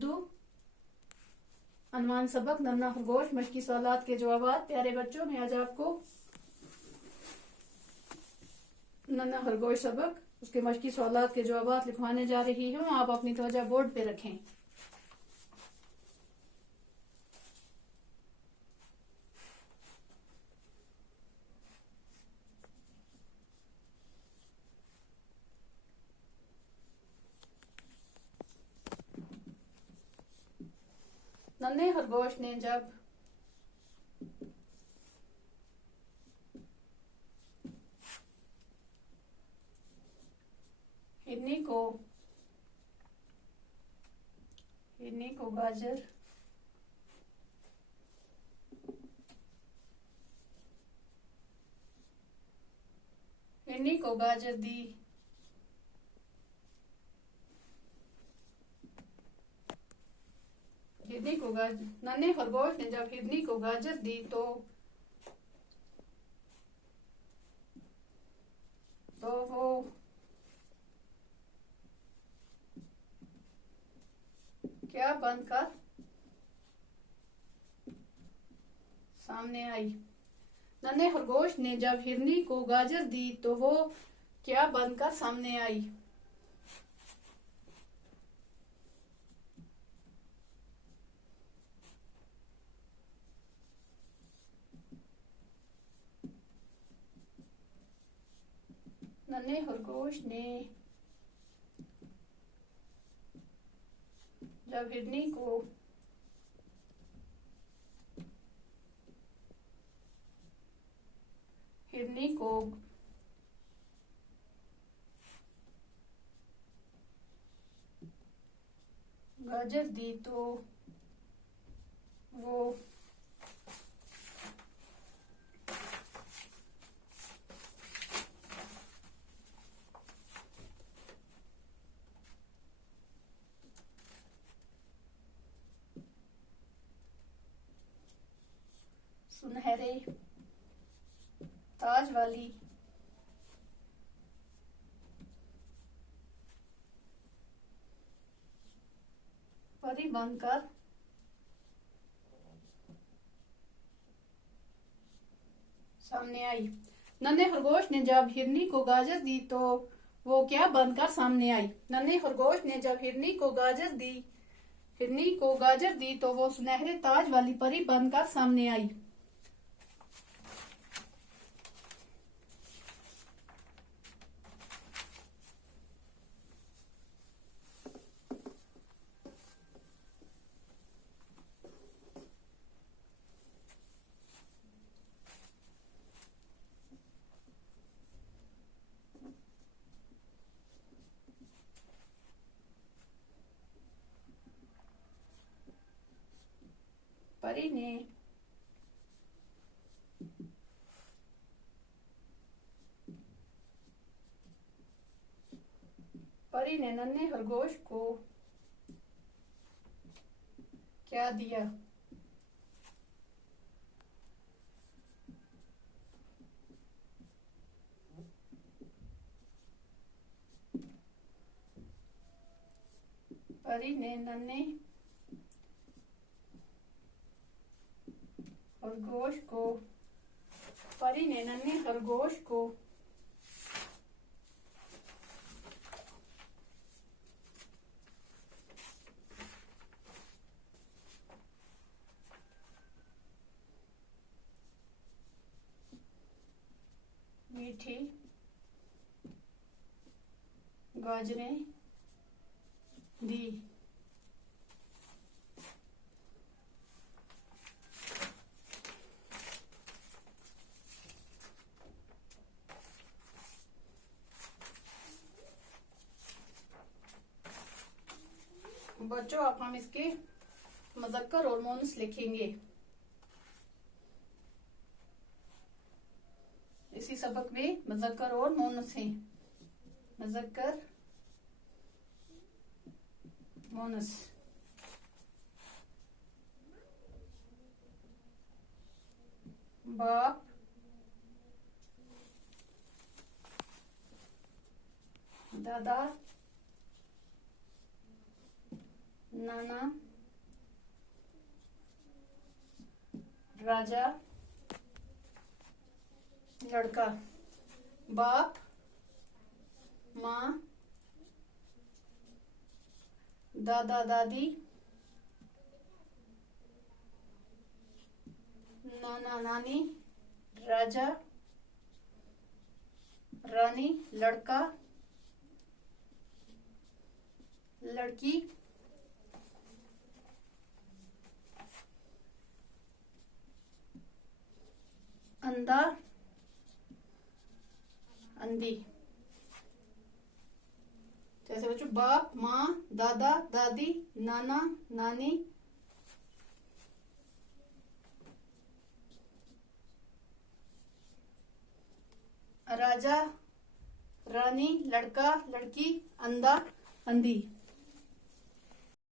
दो अनुमान सबक नन्ना खरगोश मशकी सवालात के जवाब। प्यारे बच्चों, मैं आज आपको नन्ना खरगोश सबक उसके मशकी सवालात के जवाब लिखवाने जा रही हूँ। आप अपनी तवज्जो बोर्ड पे रखें। नन्हे खरगोश ने जब हिरनी को गाजर दी। नन्हे खरगोश ने जब हिरनी को गाजर दी तो वो क्या बनकर सामने आई। नन्हे खरगोश ने जब हिरनी को गाजर दी तो वो क्या बनकर सामने आई। नन्हे खरगोश ने जब हिरनी को गाजर दी तो वो सुनहरे ताज वाली परी बनकर सामने आई। नन्हे खरगोश ने जब हिरनी को गाजर दी तो वो क्या बनकर सामने आई। नन्हे खरगोश ने जब हिरनी को गाजर दी तो वो सुनहरे ताज वाली परी बनकर सामने आई। परी ने नन्हे खरगोश को क्या दिया। परी ने नन्हे खरगोश को मीठी गाजरें दी। बच्चों, अब हम इसके मुज़क्कर और मोनस लिखेंगे। इसी सबक में मुज़क्कर और मोनस हैं। मुज़क्कर मोनस। बाप दादा नाना, राजा, लड़का, बाप, माँ, दादा दादी, नाना नानी, राजा, रानी, लड़का, लड़की, अंधा, अंधी। जैसे बच्चों बाप, माँ, दादा दादी, नाना नानी, राजा, रानी, लड़का लड़की, अंधा अंधी।